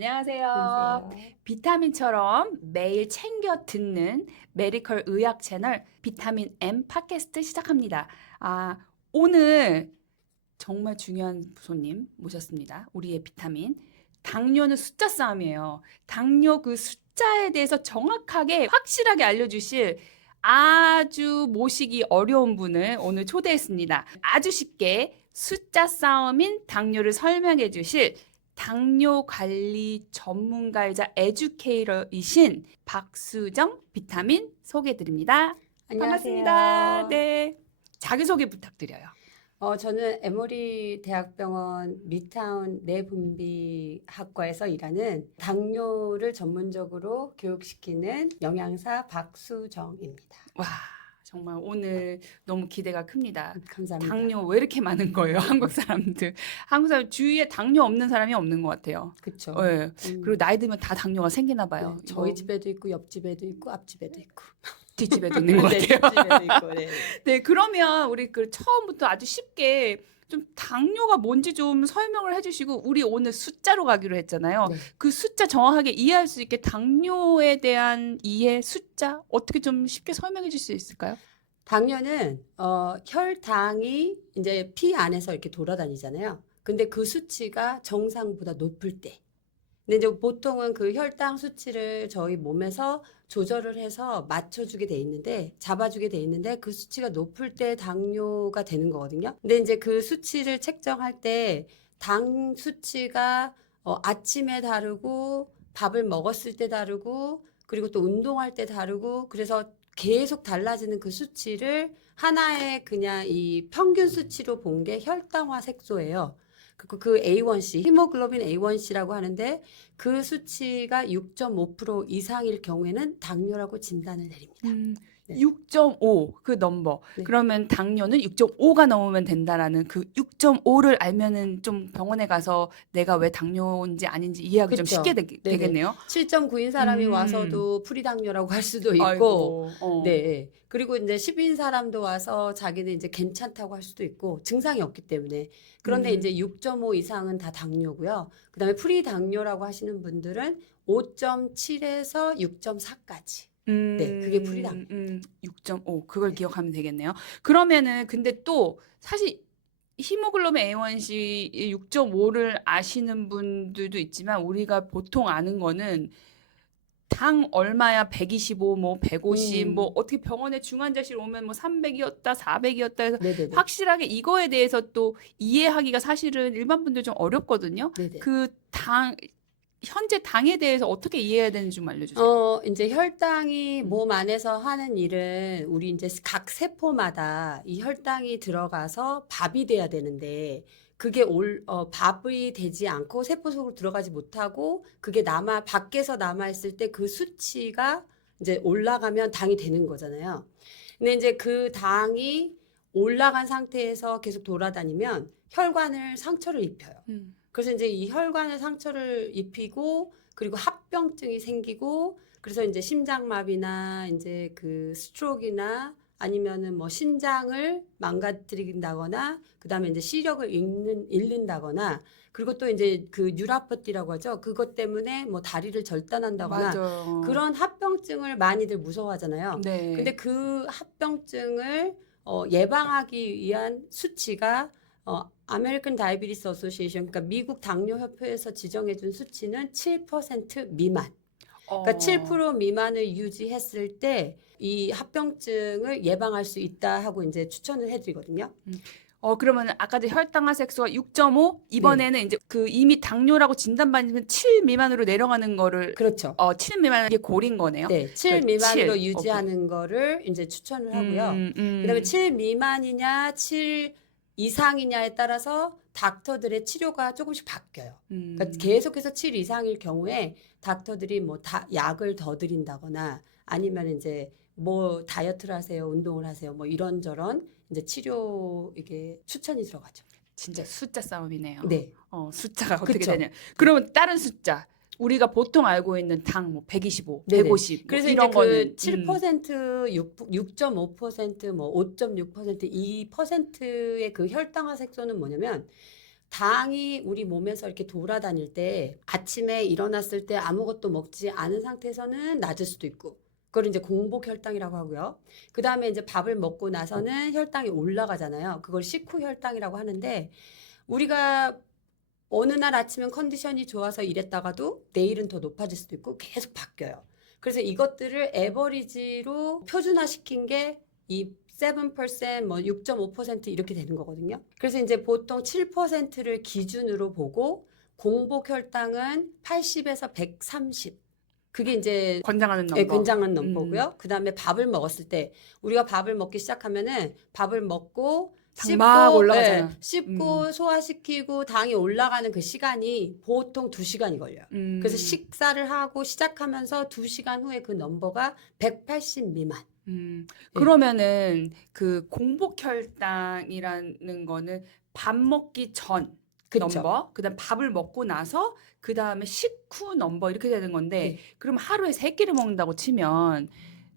안녕하세요. 안녕하세요. 비타민처럼 매일 챙겨 듣는 메디컬 의학 채널 비타민 M 팟캐스트 시작합니다. 오늘 정말 중요한 손님 모셨습니다. 우리의 비타민. 당뇨는 숫자 싸움이에요. 당뇨 그 숫자에 대해서 정확하게 확실하게 알려주실 아주 모시기 어려운 분을 오늘 초대했습니다. 아주 쉽게 숫자 싸움인 당뇨를 설명해 주실 당뇨 관리 전문가이자 에듀케이터이신 박수정 비타민 소개해 드립니다. 반갑습니다. 안녕하세요. 네. 자기소개 부탁드려요. 저는 에모리 대학병원 미드타운 내분비학과에서 일하는 당뇨를 전문적으로 교육시키는 영양사 박수정입니다. 와, 정말 오늘 너무 기대가 큽니다. 감사합니다. 당뇨 왜 이렇게 많은 거예요? 한국 사람들. 한국 사람 주위에 당뇨 없는 사람이 없는 것 같아요. 그렇죠. 네. 그리고 나이 들면 다 당뇨가 생기나 봐요. 네, 저희 집에도 있고 옆집에도 있고 앞집에도 있고 뒷집에도 있는 것 네, 같아요. 뒷집에도 있고. 네. 네, 그러면 우리 그 처음부터 아주 쉽게 좀 당뇨가 뭔지 좀 설명을 해주시고 우리 오늘 숫자로 가기로 했잖아요. 네. 그 숫자 정확하게 이해할 수 있게 당뇨에 대한 이해, 숫자 어떻게 좀 쉽게 설명해 줄 수 있을까요? 당뇨는 혈당이 이제 피 안에서 이렇게 돌아다니잖아요. 근데 그 수치가 정상보다 높을 때. 근데 이제 보통은 그 혈당 수치를 저희 몸에서 조절을 해서 맞춰주게 돼 있는데, 잡아주게 돼 있는데, 그 수치가 높을 때 당뇨가 되는 거거든요. 근데 이제 그 수치를 책정할 때, 당 수치가 아침에 다르고, 밥을 먹었을 때 다르고, 그리고 또 운동할 때 다르고, 그래서 계속 달라지는 그 수치를 하나의 그냥 이 평균 수치로 본 게 혈당화 색소예요. 그 A1C, 히모글로빈 A1C라고 하는데 그 수치가 6.5% 이상일 경우에는 당뇨라고 진단을 내립니다. 네. 6.5 그 넘버. 네. 그러면 당뇨는 6.5가 넘으면 된다라는 그 6.5를 알면은 좀 병원에 가서 내가 왜 당뇨인지 아닌지 이해하기 좀 그쵸. 쉽게 네네. 되겠네요. 7.9인 사람이 음. 와서도 프리당뇨라고 할 수도 있고, 아이고. 네. 그리고 이제 10인 사람도 와서 자기는 이제 괜찮다고 할 수도 있고, 증상이 없기 때문에. 그런데 이제 6.5 이상은 다 당뇨고요. 그 다음에 프리당뇨라고 하시는 분들은 5.7에서 6.4까지. 네, 그게 프리당뇨. 6.5 그걸 네. 기억하면 되겠네요. 그러면은 근데 또 사실 히모글로빈 A1C 6.5를 아시는 분들도 있지만 우리가 보통 아는 거는 당 얼마야 125, 뭐 150, 뭐 어떻게 병원에 중환자실 오면 뭐 300이었다, 400이었다 해서 네네네. 확실하게 이거에 대해서 또 이해하기가 사실은 일반 분들 좀 어렵거든요. 네네. 그 현재 당에 대해서 어떻게 이해해야 되는지 좀 알려주세요. 이제 혈당이 몸 안에서 하는 일은 우리 이제 각 세포마다 이 혈당이 들어가서 밥이 돼야 되는데 그게 밥이 되지 않고 세포 속으로 들어가지 못하고 그게 밖에서 남아있을 때 그 수치가 이제 올라가면 당이 되는 거잖아요. 근데 이제 그 당이 올라간 상태에서 계속 돌아다니면 혈관을 상처를 입혀요. 그래서 이제 이 혈관에 상처를 입히고 그리고 합병증이 생기고 그래서 이제 심장마비나 이제 그 스트로크나 아니면은 뭐 신장을 망가뜨린다거나 그다음에 이제 시력을 잃는다거나 그리고 또 이제 그 뉴라파티라고 하죠. 그것 때문에 뭐 다리를 절단한다거나 맞아요. 그런 합병증을 많이들 무서워하잖아요. 네. 근데 그 합병증을 예방하기 위한 수치가 아메리칸 다이비티스 어소시에이션 그러니까 미국 당뇨협회에서 지정해준 수치는 7% 미만. 그러니까 7% 미만을 유지했을 때 이 합병증을 예방할 수 있다 하고 이제 추천을 해드리거든요. 그러면 아까 전 혈당화 색소가 6.5 이번에는 이제 그 이미 당뇨라고 진단받으면 7 미만으로 내려가는 거를 그렇죠. 7 미만은 이게 골인 거네요. 네, 7 그 미만으로 7. 유지하는 거를 이제 추천을 하고요. 음. 그다음에 7 미만이냐 7 이상이냐에 따라서 닥터들의 치료가 조금씩 바뀌어요. 그러니까 계속해서 7 이상일 경우에 닥터들이 뭐 약을 더 드린다거나 아니면 이제 뭐 다이어트를 하세요, 운동을 하세요, 뭐 이런저런 이제 치료 이게 추천이 들어가죠. 진짜 숫자 싸움이네요. 네. 숫자가 어떻게 그쵸. 되냐. 그러면 다른 숫자 우리가 보통 알고 있는 당 뭐 125, 네네. 150 그래서 이런 이제 거는 그 7%, 6.5%, 뭐 5.6%, 이 퍼센트의 그 혈당화 색소는 뭐냐면 당이 우리 몸에서 이렇게 돌아다닐 때 아침에 일어났을 때 아무것도 먹지 않은 상태에서는 낮을 수도 있고 그걸 이제 공복 혈당이라고 하고요. 그 다음에 이제 밥을 먹고 나서는 혈당이 올라가잖아요. 그걸 식후 혈당이라고 하는데 우리가 어느 날 아침엔 컨디션이 좋아서 이랬다가도 내일은 더 높아질 수도 있고 계속 바뀌어요. 그래서 이것들을 에버리지로 표준화시킨 게 이 7%, 뭐 6.5% 이렇게 되는 거거든요. 그래서 이제 보통 7%를 기준으로 보고 공복 혈당은 80에서 130. 그게 이제 권장하는 예, 넘버. 굉장한 넘버고요. 그다음에 밥을 먹었을 때 우리가 밥을 먹기 시작하면은 밥을 먹고 당 막 올라가잖아. 씹고 소화시키고 당이 올라가는 그 시간이 보통 2시간이 걸려요. 그래서 식사를 하고 시작하면서 2시간 후에 그 넘버가 180 미만. 그러면은 그 공복 혈당이라는 거는 밥 먹기 전 그쵸. 넘버, 그다음 밥을 먹고 나서 그다음에 식후 넘버 이렇게 되는 건데 네. 그럼 하루에 3끼를 먹는다고 치면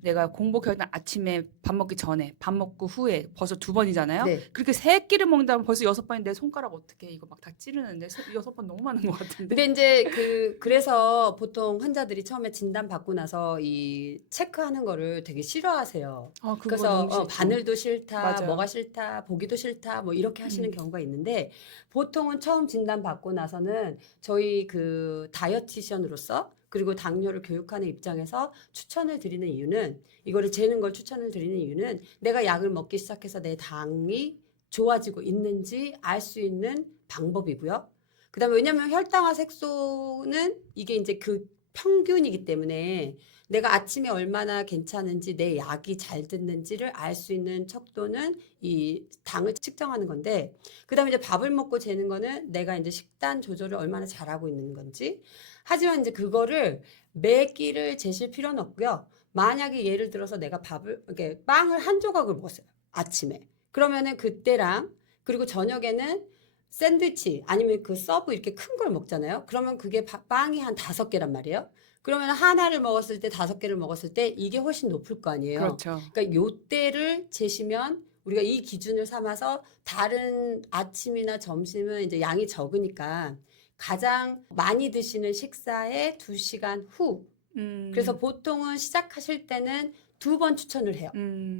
내가 공복 혈당 아침에 밥 먹기 전에 밥 먹고 후에 벌써 2번이잖아요. 네. 그렇게 3끼를 먹는다면 벌써 6번인데 내 손가락 어떻게 이거 막 다 찌르는데 6번 너무 많은 것 같은데. 근데 이제 그래서 보통 환자들이 처음에 진단 받고 나서 이 체크하는 거를 되게 싫어하세요. 아, 그거 그래서 너무 싫죠. 바늘도 싫다, 맞아요. 뭐가 싫다, 보기도 싫다, 뭐 이렇게 하시는 경우가 있는데 보통은 처음 진단 받고 나서는 저희 그 다이어티션으로서 그리고 당뇨를 교육하는 입장에서 추천을 드리는 이유는 이거를 재는 걸 추천을 드리는 이유는 내가 약을 먹기 시작해서 내 당이 좋아지고 있는지 알 수 있는 방법이고요. 그다음에 왜냐면 혈당화 색소는 이게 이제 그 평균이기 때문에 내가 아침에 얼마나 괜찮은지 내 약이 잘 듣는지를 알 수 있는 척도는 이 당을 측정하는 건데 그다음에 이제 밥을 먹고 재는 거는 내가 이제 식단 조절을 얼마나 잘하고 있는 건지 하지만 이제 그거를 매 끼를 재실 필요는 없고요. 만약에 예를 들어서 내가 이렇게 빵을 한 조각을 먹었어요. 아침에. 그러면은 그때랑 그리고 저녁에는 샌드위치 아니면 그 서브 이렇게 큰 걸 먹잖아요. 그러면 그게 빵이 한 5개란 말이에요. 그러면 하나를 먹었을 때 5개를 먹었을 때 이게 훨씬 높을 거 아니에요. 그렇죠. 그러니까 요때를 재시면 우리가 이 기준을 삼아서 다른 아침이나 점심은 이제 양이 적으니까 가장 많이 드시는 식사의 2시간 후. 그래서 보통은 시작하실 때는 2번 추천을 해요.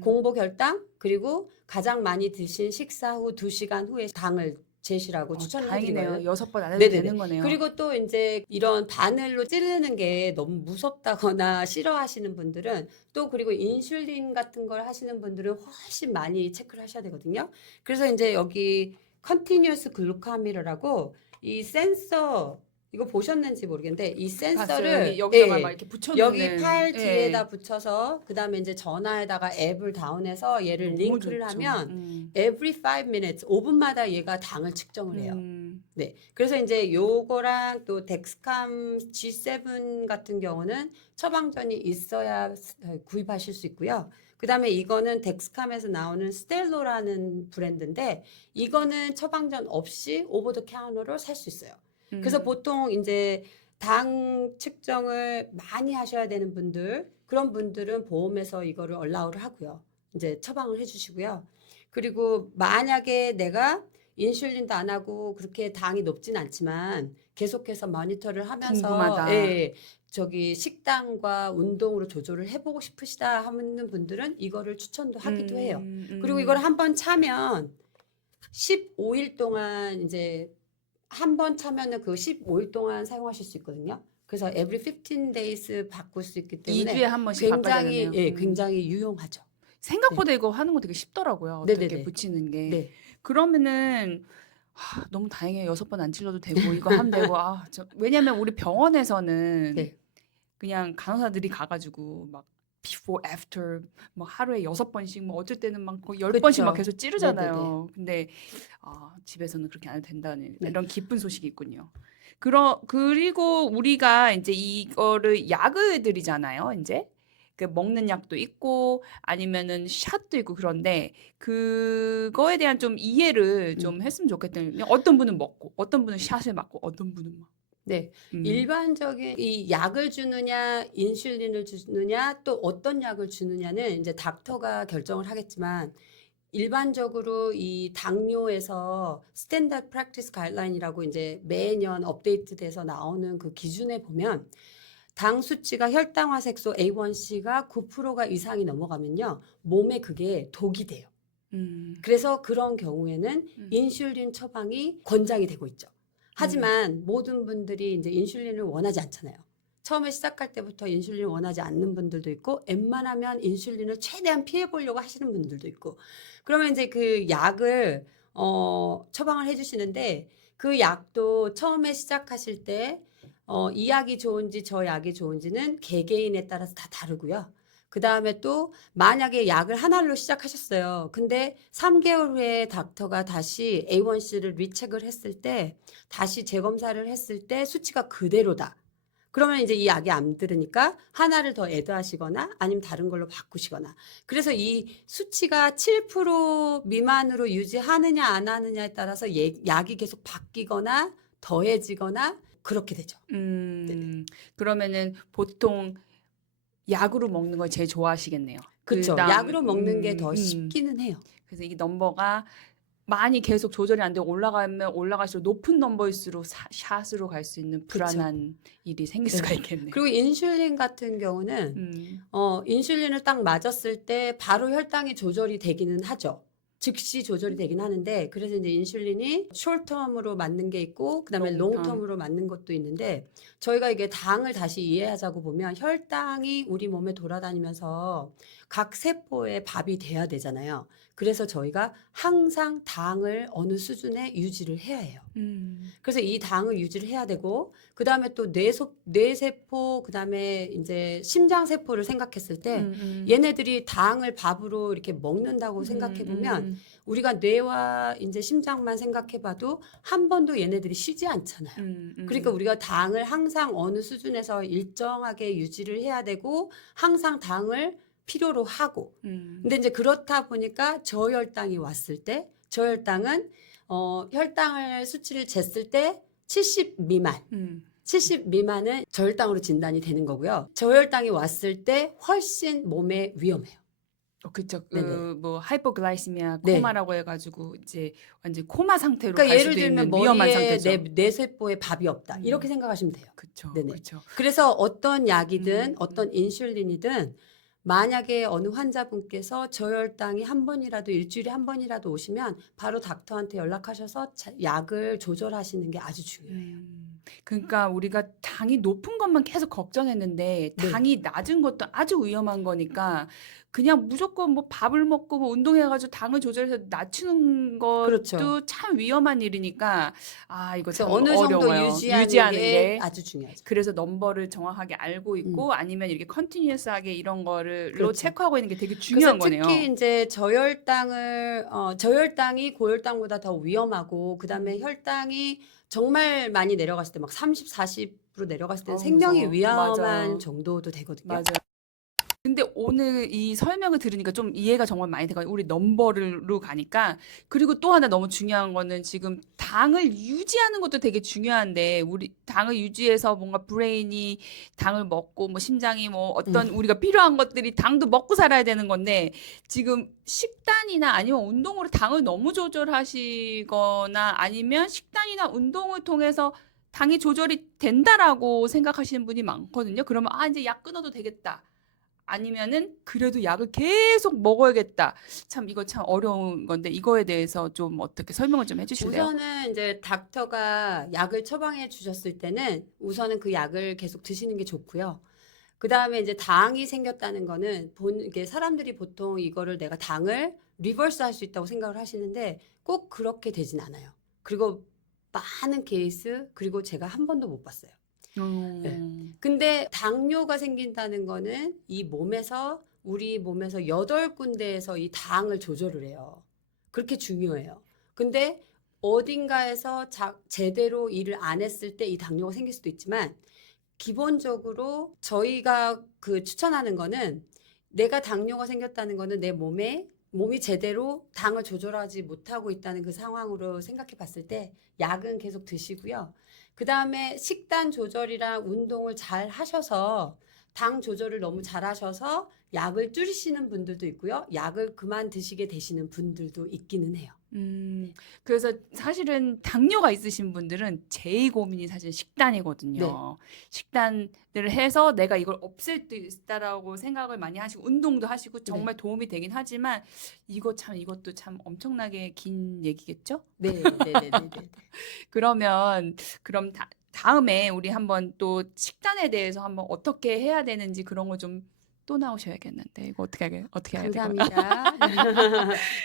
공복 혈당 그리고 가장 많이 드신 식사 후 2시간 후에 당을 재시라고 추천을 다행이네요. 해드리거든요. 6번 안 해도 네네네. 되는 거네요. 그리고 또 이제 이런 바늘로 찌르는 게 너무 무섭다거나 싫어하시는 분들은 또 그리고 인슐린 같은 걸 하시는 분들은 훨씬 많이 체크를 하셔야 되거든요. 그래서 이제 여기 컨티뉴어스 글루카미르라고 이 센서 이거 보셨는지 모르겠는데 이 봤어요. 센서를 여기다가 막 이렇게 붙여놓는. 여기 팔 예. 뒤에다 붙여서 그다음에 이제 전화에다가 앱을 다운해서 얘를 너무 링크를 좋죠. 하면 every 5 minutes 5분마다 얘가 당을 측정을 해요. 네. 그래서 이제 요거랑 또 덱스캄 G7 같은 경우는 처방전이 있어야 구입하실 수 있고요. 그다음에 이거는 덱스캄에서 나오는 스텔로라는 브랜드인데 이거는 처방전 없이 오버 더 카운터로 살 수 있어요. 그래서 보통 이제 당 측정을 많이 하셔야 되는 분들 그런 분들은 보험에서 이거를 얼라우를 하고요. 이제 처방을 해주시고요. 그리고 만약에 내가 인슐린도 안 하고 그렇게 당이 높진 않지만 계속해서 모니터를 하면서 궁금하다. 예, 저기 식단과 운동으로 조절을 해보고 싶으시다 하는 분들은 이거를 추천도 하기도 해요. 그리고 이걸 한번 차면 15일 동안 이제 한 번 차면은 그 15일 동안 사용하실 수 있거든요. 그래서 every 15 days 바꿀 수 있기 때문에 2주에 한 번씩 바꿔야 굉장히 되네요. 예, 굉장히 유용하죠. 생각보다 이거 하는 거 되게 쉽더라고요. 어떻게 네네네. 붙이는 게. 네. 그러면은 너무 다행이에요. 6번 안 찔러도 되고 이거 하면 되고. 왜냐면 우리 병원에서는 네. 그냥 간호사들이 가가지고 막 before, after 막 하루에 6번씩 뭐 어쩔 때는 막 거의 10번씩 막 그쵸. 계속 찌르잖아요. 근데 집에서는 그렇게 안 해도 된다는 네. 이런 기쁜 소식이 있군요. 그리고 우리가 이제 이거를 약을 드리잖아요. 이제 그 먹는 약도 있고 아니면은 샷도 있고 그런데 그거에 대한 좀 이해를 좀 했으면 좋겠다는. 어떤 분은 먹고 어떤 분은 샷을 맞고 어떤 분은 막. 네. 일반적인 이 약을 주느냐, 인슐린을 주느냐, 또 어떤 약을 주느냐는 이제 닥터가 결정을 하겠지만 일반적으로 이 당뇨에서 스탠다드 프랙티스 가이드라인이라고 이제 매년 업데이트돼서 나오는 그 기준에 보면 당 수치가 혈당화 색소 A1C가 9%가 이상이 넘어가면요. 몸에 그게 독이 돼요. 그래서 그런 경우에는 인슐린 처방이 권장이 되고 있죠. 하지만 모든 분들이 이제 인슐린을 원하지 않잖아요. 처음에 시작할 때부터 인슐린을 원하지 않는 분들도 있고 웬만하면 인슐린을 최대한 피해 보려고 하시는 분들도 있고 그러면 이제 그 약을 처방을 해주시는데 그 약도 처음에 시작하실 때 이 약이 좋은지 저 약이 좋은지는 개개인에 따라서 다 다르고요. 그 다음에 또 만약에 약을 하나로 시작하셨어요. 근데 3개월 후에 닥터가 다시 A1C를 리체크를 했을 때 다시 재검사를 했을 때 수치가 그대로다. 그러면 이제 이 약이 안 들으니까 하나를 더 애드하시거나 아니면 다른 걸로 바꾸시거나. 그래서 이 수치가 7% 미만으로 유지하느냐 안 하느냐에 따라서 약이 계속 바뀌거나 더해지거나 그렇게 되죠. 그러면은 보통 약으로 먹는 걸 제일 좋아하시겠네요. 그렇죠. 그다음 약으로 먹는 게 더 쉽기는 해요. 그래서 이게 넘버가 많이 계속 조절이 안 되고 올라가면 올라갈수록 높은 넘버일수록 샷으로 갈 수 있는 불안한 일이 생길 수가 네. 있겠네요. 그리고 인슐린 같은 경우는 인슐린을 딱 맞았을 때 바로 혈당이 조절이 되기는 하죠. 즉시 조절이 되긴 하는데 그래서 이제 인슐린이 숏텀으로 맞는 게 있고 그다음에 롱텀으로 맞는 것도 있는데 저희가 이게 당을 다시 이해하자고 보면 혈당이 우리 몸에 돌아다니면서 각 세포에 밥이 돼야 되잖아요. 그래서 저희가 항상 당을 어느 수준에 유지를 해야 해요. 그래서 이 당을 유지를 해야 되고 그다음에 또 뇌세포 그다음에 이제 심장세포를 생각했을 때 얘네들이 당을 밥으로 이렇게 먹는다고 생각해 보면 우리가 뇌와 이제 심장만 생각해 봐도 한 번도 얘네들이 쉬지 않잖아요. 그러니까 우리가 당을 항상 어느 수준에서 일정하게 유지를 해야 되고 항상 당을 필요로 하고 근데 이제 그렇다 보니까 저혈당이 왔을 때 저혈당은 혈당을 수치를 jes을 때 70 미만 70 미만은 저혈당으로 진단이 되는 거고요. 저혈당이 왔을 때 훨씬 몸에 위험해요. 그렇죠. 네네. 뭐 하이퍼글라이시미아 네. 코마라고 해가지고 이제 완전 코마 상태로 그러니까 갈 예를 수도 들면 있는 위험한 머리에 상태죠. 뇌세포에 밥이 없다. 이렇게 생각하시면 돼요. 그렇죠. 네네. 그렇죠. 그래서 어떤 약이든 어떤 인슐린이든 만약에 어느 환자분께서 저혈당이 한 번이라도 일주일에 한 번이라도 오시면 바로 닥터한테 연락하셔서 약을 조절하시는 게 아주 중요해요. 그러니까 우리가 당이 높은 것만 계속 걱정했는데 네. 당이 낮은 것도 아주 위험한 거니까 그냥 무조건 뭐 밥을 먹고 뭐 운동해가지고 당을 조절해서 낮추는 그렇죠. 것도 참 위험한 일이니까 이거 그래서 참 어느 정도 어려워요. 유지하는 게 게. 아주 중요하죠. 그래서 넘버를 정확하게 알고 있고 아니면 이렇게 컨티뉴어스하게 이런 거를로 그렇죠. 체크하고 있는 게 되게 그래서 중요한 거네요. 특히 이제 저혈당이 고혈당보다 더 위험하고 그다음에 혈당이 정말 많이 내려갔을 때 막 30, 40으로 내려갔을 때는 생명이 무서워. 위험한 맞아요. 정도도 되거든요. 맞아요. 근데 오늘 이 설명을 들으니까 좀 이해가 정말 많이 돼가지고 우리 넘버로 가니까 그리고 또 하나 너무 중요한 거는 지금 당을 유지하는 것도 되게 중요한데 우리 당을 유지해서 뭔가 브레인이 당을 먹고 뭐 심장이 뭐 어떤 우리가 필요한 것들이 당도 먹고 살아야 되는 건데 지금 식단이나 아니면 운동으로 당을 너무 조절하시거나 아니면 식단이나 운동을 통해서 당이 조절이 된다라고 생각하시는 분이 많거든요. 그러면 이제 약 끊어도 되겠다. 아니면은 그래도 약을 계속 먹어야겠다. 참 이거 참 어려운 건데 이거에 대해서 좀 어떻게 설명을 좀 해주실래요? 우선은 이제 닥터가 약을 처방해 주셨을 때는 우선은 그 약을 계속 드시는 게 좋고요. 그 다음에 이제 당이 생겼다는 거는 이게 사람들이 보통 이거를 내가 당을 리버스 할 수 있다고 생각을 하시는데 꼭 그렇게 되진 않아요. 그리고 많은 케이스 그리고 제가 한 번도 못 봤어요. 네. 근데 당뇨가 생긴다는 거는 우리 몸에서 8군데에서 이 당을 조절을 해요. 그렇게 중요해요. 근데 어딘가에서 제대로 일을 안 했을 때 이 당뇨가 생길 수도 있지만 기본적으로 저희가 추천하는 거는 내가 당뇨가 생겼다는 거는 내 몸이 제대로 당을 조절하지 못하고 있다는 그 상황으로 생각해 봤을 때 약은 계속 드시고요. 그 다음에 식단 조절이랑 운동을 잘 하셔서 당 조절을 너무 잘하셔서 약을 줄이시는 분들도 있고요. 약을 그만 드시게 되시는 분들도 있기는 해요. 그래서 사실은 당뇨가 있으신 분들은 제일 고민이 사실 네. 식단이거든요. 식단을 해서 내가 이걸 없앨 수 있다라고 생각을 많이 하시고 운동도 하시고 네. 정말 도움이 되긴 하지만 이것도 참 엄청나게 긴 얘기겠죠? 네, 네, 네, 네, 네. 그럼 다음에 우리 한번 또 식단에 대해서 한번 어떻게 해야 되는지 그런 거 좀 또 나오셔야겠는데 이거 어떻게 해야 될까요? 감사합니다.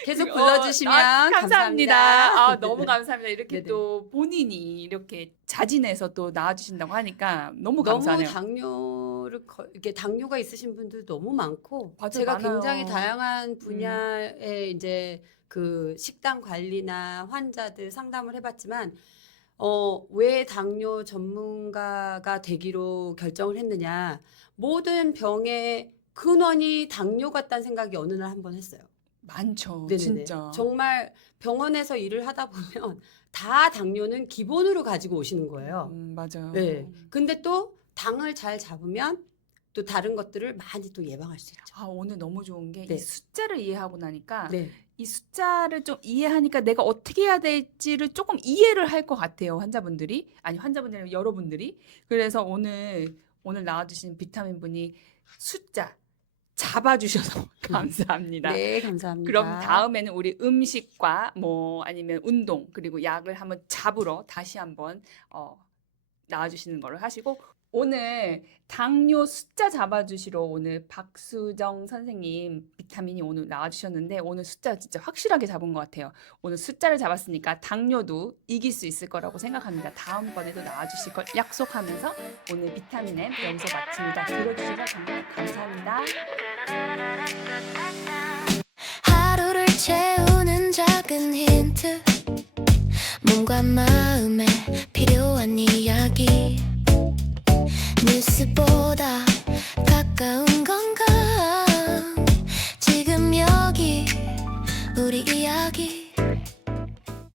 계속 어, 불러주시면 감사합니다. 감사합니다. 아, 너무 감사합니다. 이렇게 네네. 또 본인이 이렇게 자진해서 또 나와주신다고 하니까 너무 너무 감사하네요. 이렇게 당뇨가 있으신 분들 너무 많고 맞아요, 제가 많아요. 굉장히 다양한 분야의 이제 그 식단 관리나 환자들 상담을 해봤지만 왜 당뇨 전문가가 되기로 결정을 했느냐. 모든 병의 근원이 당뇨 같다는 생각이 어느 날 한 번 했어요. 많죠, 네네네. 진짜. 정말 병원에서 일을 하다 보면 다 당뇨는 기본으로 가지고 오시는 거예요. 맞아요. 네. 근데 또 당을 잘 잡으면 또 다른 것들을 많이 또 예방할 수 있죠. 아, 오늘 너무 좋은 게 이 네. 숫자를 이해하고 나니까 네. 이 숫자를 좀 이해하니까 내가 어떻게 해야 될지를 조금 이해를 할 것 같아요. 환자분들이. 아니, 환자분들이 아니라 여러분들이. 그래서 오늘 나와주신 비타민 분이 숫자 잡아주셔서 감사합니다. 네, 감사합니다. 그럼 다음에는 우리 음식과 뭐 아니면 운동 그리고 약을 한번 잡으러 다시 한번 나와주시는 거를 하시고 오늘 당뇨 숫자 잡아주시러 오늘 박수정 선생님 비타민이 오늘 나와주셨는데 오늘 숫자 진짜 확실하게 잡은 것 같아요. 오늘 숫자를 잡았으니까 당뇨도 이길 수 있을 거라고 생각합니다. 다음번에도 나와주실 걸 약속하면서 오늘 비타민 M 여기서 마칩니다. 들어주셔서 정말 감사합니다. 하루를 채우는 작은 힌트 몸과 마음에 필요한 이야기 뉴스보다 가까운 건강 지금 여기 우리 이야기